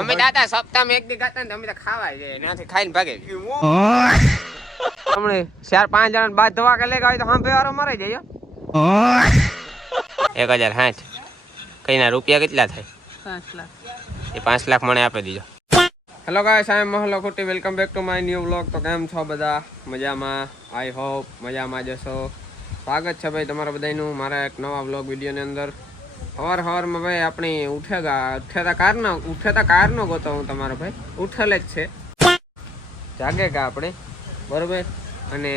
અમે દાદા સપ્તાહમાં એક દી ગાતા ને અમે તો ખાવા જઈએ ત્યાંથી ખાઈને ભાગે હમણે 4-5 જણા બાદ ધવા કે લેગા હોય તો હાંભે વાળો મરાઈ જાય 1060 કઈના રૂપિયા કેટલા થાય 5 લાખ એ 5 લાખ મને આપી દીજો હેલો ગાઈસ આઈ એમ મહલો કુટી welcome back to my new vlog તો કેમ છો બધા મજામાં આઈ હોપ મજામાં જશો સ્વાગત છે ભાઈ તમારા બધાનું મારા એક નવા વ્લોગ વિડીયોની અંદર હવારમાં ભાઈ આપણી ઉઠેતા કારનો ગોતો હું તમારો ભાઈ ઉઠેલે જ છે જાગે કા આપણે બરોબર અને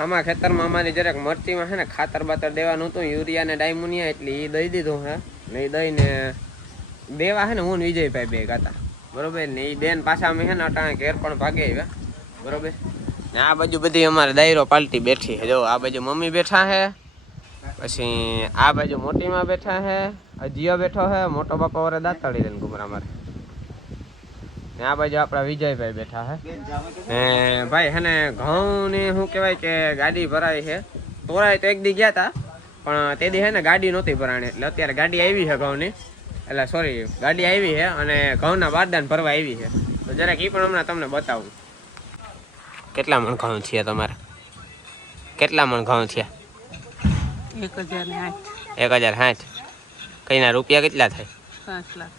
આમાં ખેતરમાં અમારી જરાક મરચીમાં છે ને ખાતર બાતર દેવાનું હતું યુરિયા ને ડાયમોનિયા એટલે એ દઈ દીધું હે ને એ દઈને દેવા હે ને હું વિજયભાઈ બે ગાતા બરોબર ને એ બેન પાછા અમે છે ને અટાણે ઘેર પણ ભાગે આવ્યા બરોબર ને આ બાજુ બધી અમારે દાયરો પાલટી બેઠી છે જો આ બાજુ મમ્મી બેઠા છે પછી આ બાજુ મોટીમાં બેઠા છે અજીયો બેઠો છે મોટો બાપા વરે દાંતળી લઈને ઘુમરા મારે ને આ બાજુ આપણા વિજયભાઈ બેઠા છે ને ભાઈ હે ને ઘઉં ને શું કહેવાય કે ગાડી ભરાઈ છે તોરાય તો એક દી ગયા હતા પણ તે દી હે ને ગાડી નહોતી ભરાણી એટલે અત્યારે ગાડી આવી છે ઘઉંની એટલે સોરી ગાડી આવી છે અને ઘઉંના બારદાન ભરવા આવી છે તો જરાક એ પણ હમણાં તમને બતાવું કેટલા મણ ઘઉં થયા તમારે કેટલા મણ ઘઉં થયા 1060 કઈના રૂપિયા કેટલા થાય 5 લાખ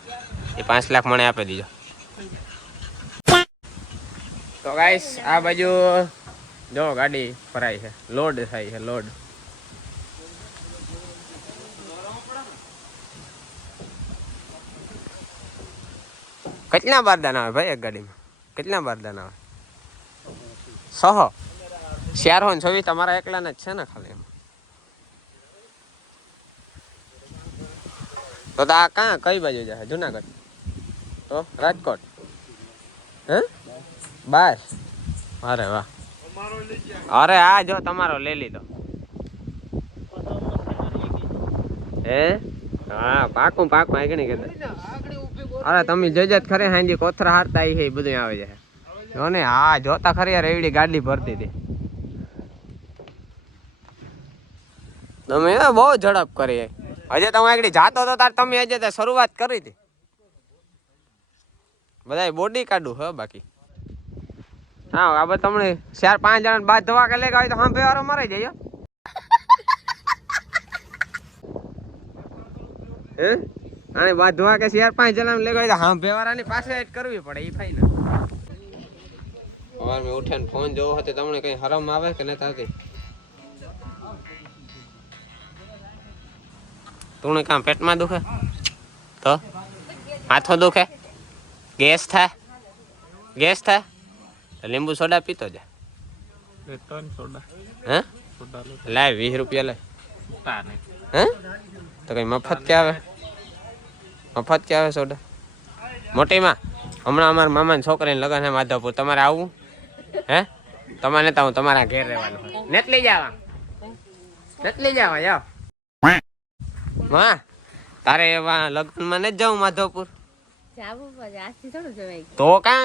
એ 5 લાખ મને આપી દીજો તો ગાઈસ આ બાજુ જો ગાડી ભરાય છે લોડ થાય છે લોડ કેટલા બારદાન આવે ભાઈ એક ગાડીમાં કેટલા બારદાન આવે 100 શેર હોય 26 તમારા એકલાના જ છે ને ખાલી એમાં તો આ ક્યાં કઈ બાજુ જાય જુનાગઢ તો રાજકોટ હે બસ અરે વાહ અરે આ જો તમારો લઈ લીધો હે હા પાકું આગળ કહેતા અરે તમે જોજો ખરે હાંજી કોથરા હારતા એ બધું આવે છે જો ને હા જોતા ખરી યાર એવડી ગાડી ભરતી હતી તમે બહુ ઝડપ કરી હજે તમે આગળ જાતો હતો તાર તમે હજે તો શરૂઆત કરી હતી બધા બોડી કાઢું હે બાકી હા આ બધા તમને 4-5 જણા બાદ ધવા કે લેગા હોય તો હાંભે વાળો મરાઈ જાય હે આને બાદ ધવા કે 4-5 જણા લેગા હોય તો હાંભે વાળાની પાસે જ કરવી પડે એ ફાઈનલ સવાર મેં ઉઠે ને ફોન જોવો હતો તમને કઈ હરમ આવે કે નથી આવતી તું કામ પેટમાં દુખે તો માથો દુખે ગેસ થાય લીંબુ સોડા પીતો જા હે લાય 20 રૂપિયા લાય હે તો કઈ મફત ક્યાં આવે સોડા મોટીમાં હમણાં અમારા મામાની છોકરીને લગન છે માધવપુર તમારે આવવું હે તમારે તો હું તમારા ઘેર રહેવાનું નથી લઈ જવા જાઓ માં તારે એવા લગ્નમાં નથી જવું માધવપુર તો કાં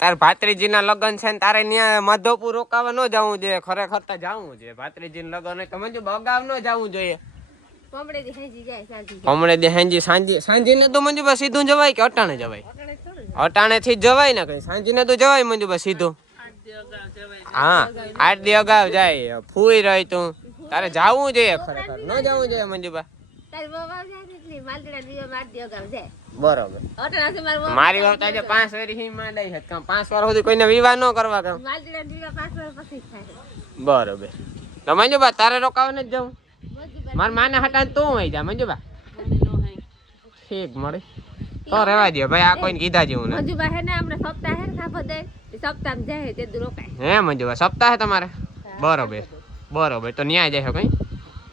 તાર ભાત્રીજીના લગ્ન છે ને તારે ત્યાં માધવપુર રોકાવા ન જવું જોઈએ ખરેખર તો જવું જોઈએ ભાત્રીજીનું લગ્ન હોય તો મંજુ બગાવ ન જવું જોઈએ હમણે દે સાંજીને તો મંજુ બસ સીધું જવાય કે અટાણે જવાય અટાણે થી જવાય ને કઈ સાંજીને તો જવાય મંજુ બસ સીધું હા 8 દી અગાઉ જાય ફૂઈ રહી તું તારે જવું જોઈએ ખરેખર ન જવું જોઈએ મંજુબા બરોબર મારી વાત આજે 5 વર્ષ માંડાઈ છે 5 વર્ષ સુધી કોઈને વિવાહ ન કરવા કામ બરોબર તો મંજુબા તારે રોકાવાને જ જવું માર માને હટાન તું હોય જા મંજુબા ઠીક મળે તો રહેવા દે ભાઈ આ કોઈને કીધા જેવું નથી મંજુબા હે ને આપણે સપ્તાહ હે ખાફો દે સપ્તાહ જાય તે દુ રોકાય હે મંજુબા સપ્તાહ હે તમારે બરોબર તો ન્યાય જાય કઈ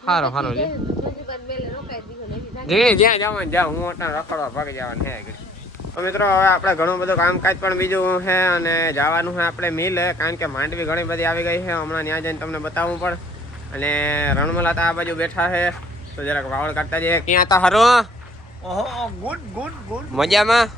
હારો લે જ્યાં જવાનું જાવ હું અટાણ રખડવા ભાગી જવાનું હે તો મિત્રો હવે આપણે ઘણું બધું કામકાજ પણ બીજું છે અને જવાનું છે આપણે મિલે કારણ કે માંડવી ઘણી બધી આવી ગઈ છે હમણાં ત્યાં જઈને તમને બતાવવું પણ અને રણમલા તો આ બાજુ બેઠા છે તો જરાક વાવડ કાઢતા જઈએ ક્યાં હતા હરો ઓહો ગુડ ગુડ ગુડ મજામાં?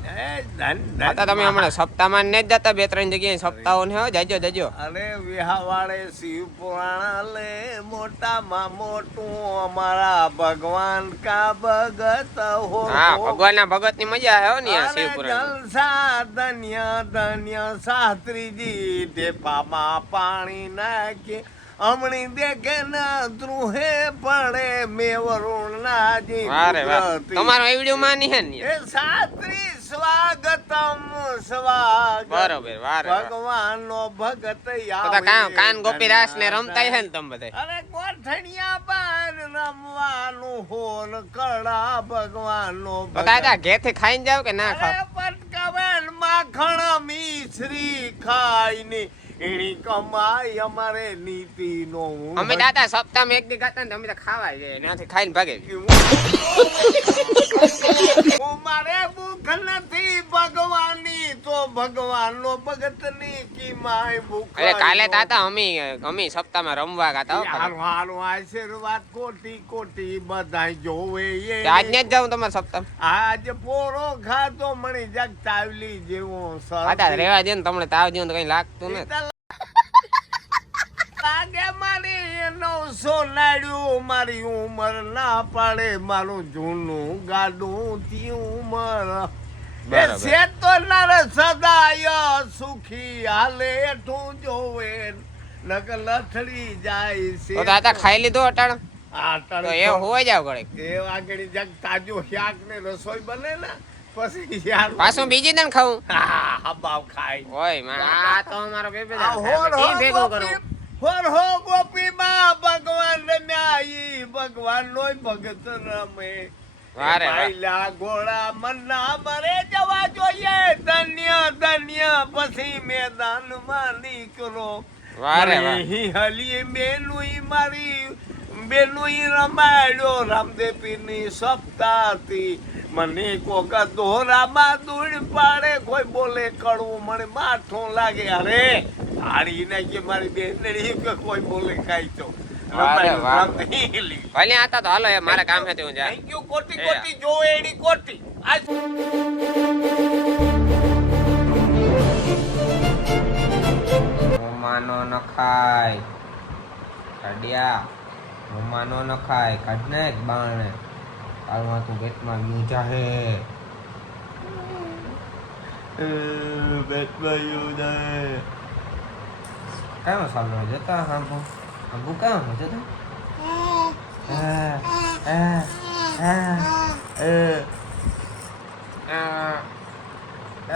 ધન આ તો તમે હમણાં સપ્તાહમાં ને જ જતા 2-3 જગ્યાએ સપ્તાહો ને હો જાજો જાજો. અરે વિહાવાળે શિવ પુરાણ લે મોટામાં મોટું અમારા ભગવાન કા ભગત હો. હા ભગવાનના ભગતની મજા હે હો ને આ શિવપુરાણ. જલસા ધન્ય ધન્ય શાસ્ત્રીજી ટેપામાં પાણી નાખી હમણી દેખે ના દ્રુહે પડે મેવરુણ ના જી. વારે વાહ તમારો એ વિડિયો માની હે ને એ શાસ્ત્રી સ્વાગતમ સ્વાગત. બરોબર વારે ભગવાન નો ભગત તો કાન ગોપી રાસ ને રમતા હે ને તમે બધા. અરે કોઠણિયા પર રમવાનું હોન કડા ભગવાન નો તો દાદા ઘેરથી ખાઈને જાવ કે ના ખાવ? પટકાવેલ માખણ મિશ્રી ખાઈને એની કમાઈ અમારે નીતિ નો. અમે દાદા સપ્તાહમાં એક દી ખાતા ને અમે તો ખાવા જાય ત્યાંથી ખાઈને ભાગે. મારે ભૂખ નથી ભગવાનની તો ભગવાન નો ભગત ની કી માય ભૂખ. અરે કાલે દાદા અમે સપ્તાહમાં રમવા ગાતા હો. હારું હારું આશીર્વાદ કોટી કોટી બધાય જોવે એ. આજને જ જાઉં તમારા સપ્તાહ. આજ પોરો ખાતો મણી જગ તાવલી જેવો દાદા રેવા દે ને તમને તાવ જેવું તો કઈ લાગતું નથી. લાગે મારી 900 નાડ્યું મારી ઉંમર ના પાડે મારું જૂનું ગાડું તી ઉંમર. બરાબર. છે તો નર સદાય સુખી હાલે તું જોવે નક લથડી જાય છે. તો દાદા ખાઈ લીધો અટાણ આ તો એ હોઈ જાવ ઘડીક. એ આગળ જગ તાજો શાક ને રસોઈ બને ને પછી યાર પાછું બીજી દન ખાવું. હા બાવ ખાય ઓય માં આ તો અમારો બેબે આ હોર હો ભેગો કરો. ગોપી, હોર હો ગોપી માં ભગવાન રમ્યા ઈ ભગવાન લોય ભગત રમે. વારે વાહ. ભાઈલા ગોળા મન્ના મરે જવા જોઈએ ધન્ય ધન્ય પછી મેદાનમાં નીકળો. વારે વાહ. મને હલી બેનુઈ મારી બેનુઈ રમાડ્યો રામદેવપીરની સપ્તાહથી. મને કોક દોરામાં દૂડ પાડે કોઈ બોલે કડવું મને માઠું લાગે. અરે હારી નાખી મારી બેનડી કે કોઈ બોલે કાઈ તો વારે વાહ. રમાડ્યો. ભલે આતા તો હાલો એ મારે કામ છે હું જા. થેન્ક યુ કોટી કોટી જો એડી કોટી. આજ મોમાનો ન ખાય કાઢ્યા. મોમાનો ન ખાય કાઢ નાખ બાણે. હાલમાં તું પેટમાં મીઠા હે. પેટમાં યુદે કામ સાલો જતા હાંભો હાંભો કામ જતા.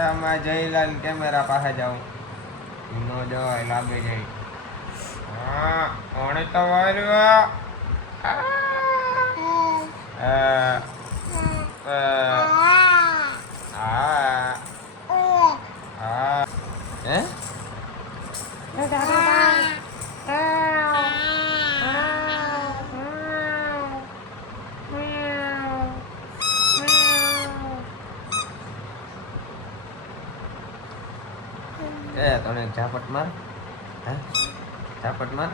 આમાં જઈલા કેમેરા પાસે જાઉં નો જવાય લાગે જાય. હા ઓણે તો વાર્યો. હે તને ઝાપટ માર. હે ઝાપટ માર.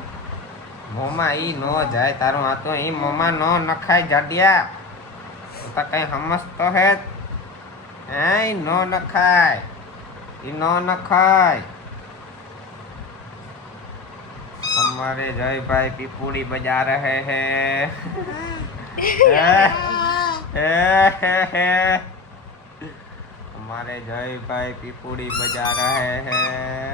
મોમાં ઈ નો જાય તારું આ તો ઈ મોમાં નો નખાય જાડિયા. તું તો કઈ સમજતો હે? હે નો નખાય ઈ નો નખાય. हमारे जय भाई पीपुड़ी बजा रहे हैं. हमारे जय भाई पीपुड़ी बजा रहे हैं.